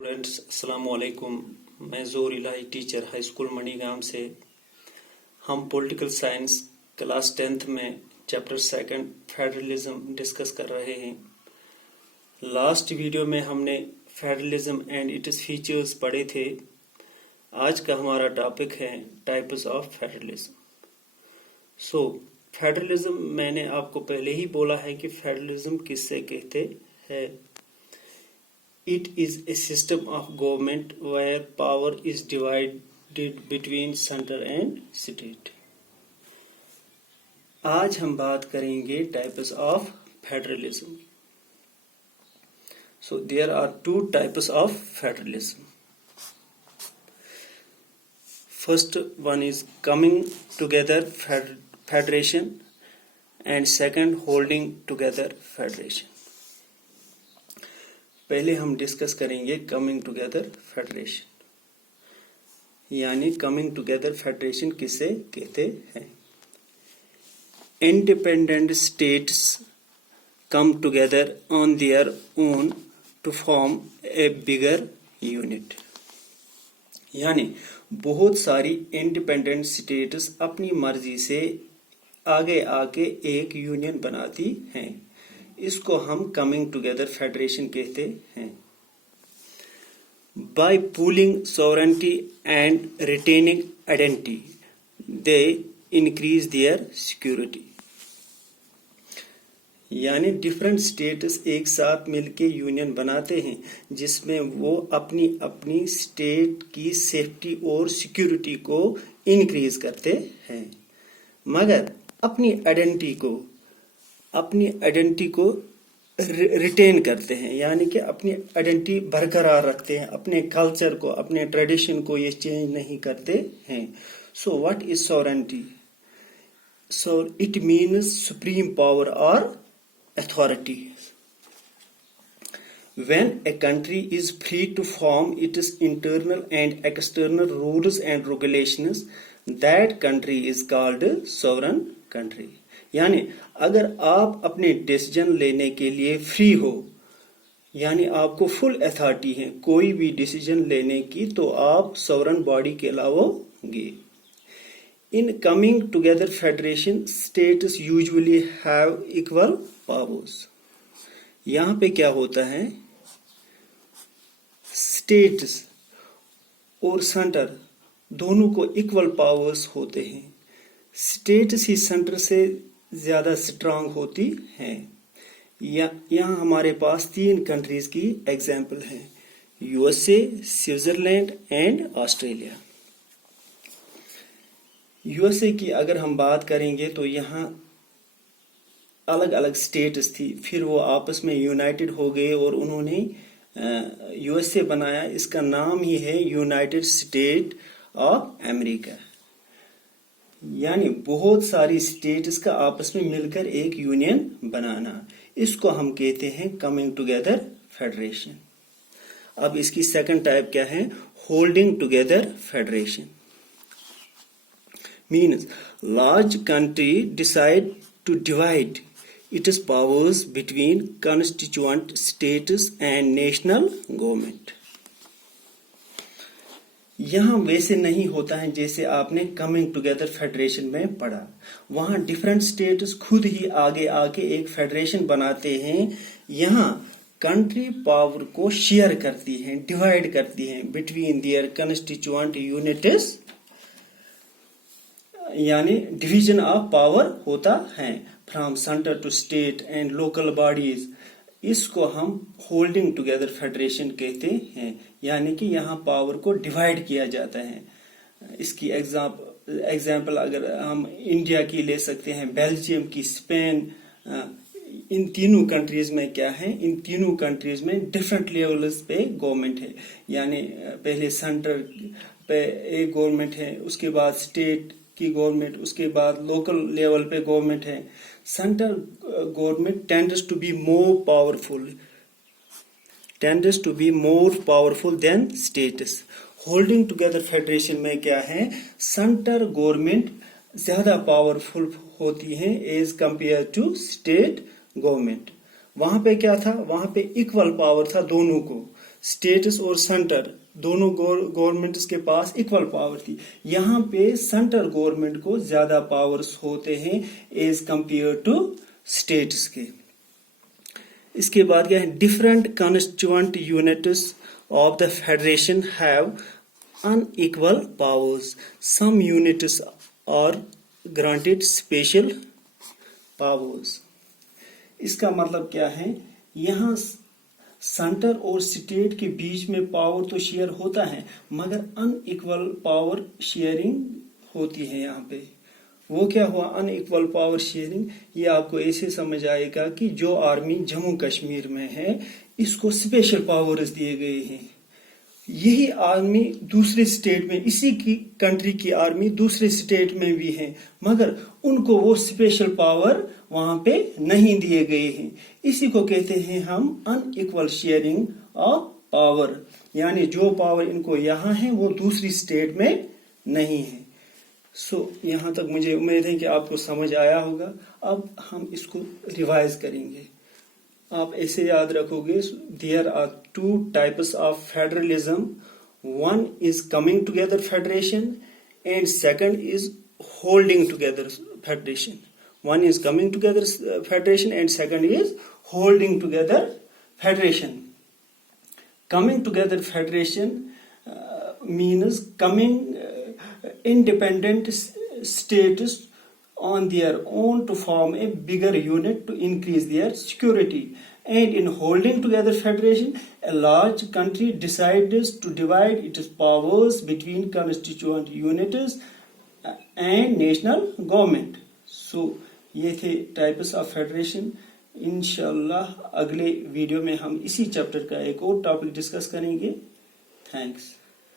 Students अस्सलाम वालेकुम। मैं ज़ोर इलाही टीचर हाई स्कूल मणिगाम से। हम पॉलिटिकल साइंस क्लास 10th में चैप्टर 2 फेडरलिज्म डिस्कस कर रहे हैं। लास्ट वीडियो में हमने फेडरलिज्म एंड इट्स फीचर्स पढ़े थे। आज का हमारा टॉपिक है टाइप्स ऑफ फेडरलिज्म। फेडरलिज्म मैंने आपको पहले ही बोला है कि फेडरलिज्म किससे कहते हैं। It is a system of government where power is divided between center and state. आज हम बात करेंगे types of federalism. So there are two types of federalism. First one is coming together federation and second holding together federation. पहले हम discuss करेंगे coming together federation, यानी coming together federation किसे कहते हैं। Independent states come together on their own to form a bigger unit, यानी बहुत सारी इंडिपेंडेंट स्टेट्स अपनी मर्जी से आगे आके एक यूनियन बनाती हैं। इसको हम कमिंग टुगेदर फेडरेशन कहते हैं। By pooling sovereignty and retaining identity they increase their security, यानी डिफरेंट स्टेट्स एक साथ मिलके यूनियन बनाते हैं जिसमें वो अपनी अपनी स्टेट की सेफ्टी और सिक्योरिटी को इंक्रीज करते हैं, मगर अपनी आइडेंटिटी को रिटेन करते हैं, यानी कि अपनी आइडेंटिटी बरकरार रखते हैं, अपने कल्चर को, अपने ट्रेडिशन को ये चेंज नहीं करते हैं। So what is sovereignty? So it means supreme power और authority. When a country is free to form its internal and external rules and regulations, that country is called sovereign country. यानी अगर आप अपने decision लेने के लिए free हो, यानी आपको फुल अथॉरिटी है कोई भी डिसीजन लेने की, तो आप सॉवरेन बॉडी कहलाओगे। In coming together federation states usually have equal powers. यहाँ पे क्या होता है, स्टेट्स और सेंटर दोनों को इक्वल पावर्स होते हैं। स्टेट्स ही सेंटर से ज्यादा स्ट्रांग होती हैं। यहाँ हमारे पास 3 कंट्रीज की एग्जाम्पल है, USA, Switzerland and Australia. USA की अगर हम बात करेंगे तो यहाँ अलग अलग स्टेट्स थी, फिर वो आपस में यूनाइटेड हो गए और उन्होंने यूएसए बनाया। इसका नाम ही है यूनाइटेड स्टेट ऑफ अमेरिका, यानी बहुत सारी स्टेट्स का आपस में मिलकर एक यूनियन बनाना। इसको हम कहते हैं कमिंग टुगेदर फेडरेशन। अब इसकी सेकंड टाइप क्या है, holding together federation. Means large country decide to divide its powers between constituent states and national government. यहाँ वैसे नहीं होता है जैसे आपने कमिंग टुगेदर फेडरेशन में पढ़ा। वहां डिफरेंट स्टेट्स खुद ही आगे आके एक फेडरेशन बनाते हैं। यहाँ कंट्री पावर को शेयर करती हैं, डिवाइड करती हैं बिटवीन देयर कॉन्स्टिट्यूएंट यूनिट्स, यानी डिवीजन ऑफ पावर होता है from centre to state and local bodies. इसको हम होल्डिंग टुगेदर फेडरेशन कहते हैं, यानी कि यहाँ पावर को डिवाइड किया जाता है। इसकी एग्जाम्पल अगर हम इंडिया की ले सकते हैं, बेल्जियम की, स्पेन, इन तीनों कंट्रीज में क्या है, इन तीनों कंट्रीज में डिफरेंट लेवल्स पे गवर्नमेंट है। यानी पहले सेंटर पे एक गवर्नमेंट है, उसके बाद स्टेट की गवर्नमेंट, उसके बाद लोकल लेवल पे गवर्नमेंट है। Central government tends to be more powerful than states. Holding together federation में क्या है, सेंटर गवर्नमेंट ज्यादा पावरफुल होती है as compare to state government. वहां पे क्या था, वहां पे इक्वल पावर था दोनों को। स्टेट्स और सेंटर दोनों गवर्नमेंट्स के पास इक्वल पावर थी। यहाँ पे सेंट्रल गवर्नमेंट को ज्यादा पावर्स होते हैं एज कंपेयर टू स्टेट्स के। इसके बाद क्या है, different constituent units of the federation have unequal powers. Some units are granted special powers. इसका मतलब क्या है, यहाँ सेंटर और स्टेट के बीच में पावर तो शेयर होता है मगर अनइक्वल पावर शेयरिंग होती है। यहाँ पे वो क्या हुआ, अनइक्वल पावर शेयरिंग, ये आपको ऐसे समझ आएगा कि जो आर्मी जम्मू कश्मीर में है इसको स्पेशल पावर्स दिए गए हैं, यही आर्मी दूसरे स्टेट में, इसी की कंट्री की आर्मी दूसरे स्टेट में भी है मगर उनको वो स्पेशल पावर वहां पे नहीं दिए गए हैं। इसी को कहते हैं हम अनइक्वल शेयरिंग ऑफ पावर, यानी जो पावर इनको यहाँ है वो दूसरी स्टेट में नहीं है। यहाँ तक मुझे उम्मीद है कि आपको समझ आया होगा। अब हम इसको रिवाइज करेंगे। आप ऐसे याद रखोगे, there are two types of federalism, one is coming together federation and second is holding together federation. One is coming together federation and second is holding together federation. Coming together federation means coming independent states on their own to form a bigger unit to increase their security. And in holding together federation, a large country decides to divide its powers between constituent units and national government. So ये थे types of federation. इंशाल्लाह अगले video में हम इसी chapter का एक और टॉपिक डिस्कस करेंगे। थैंक्स।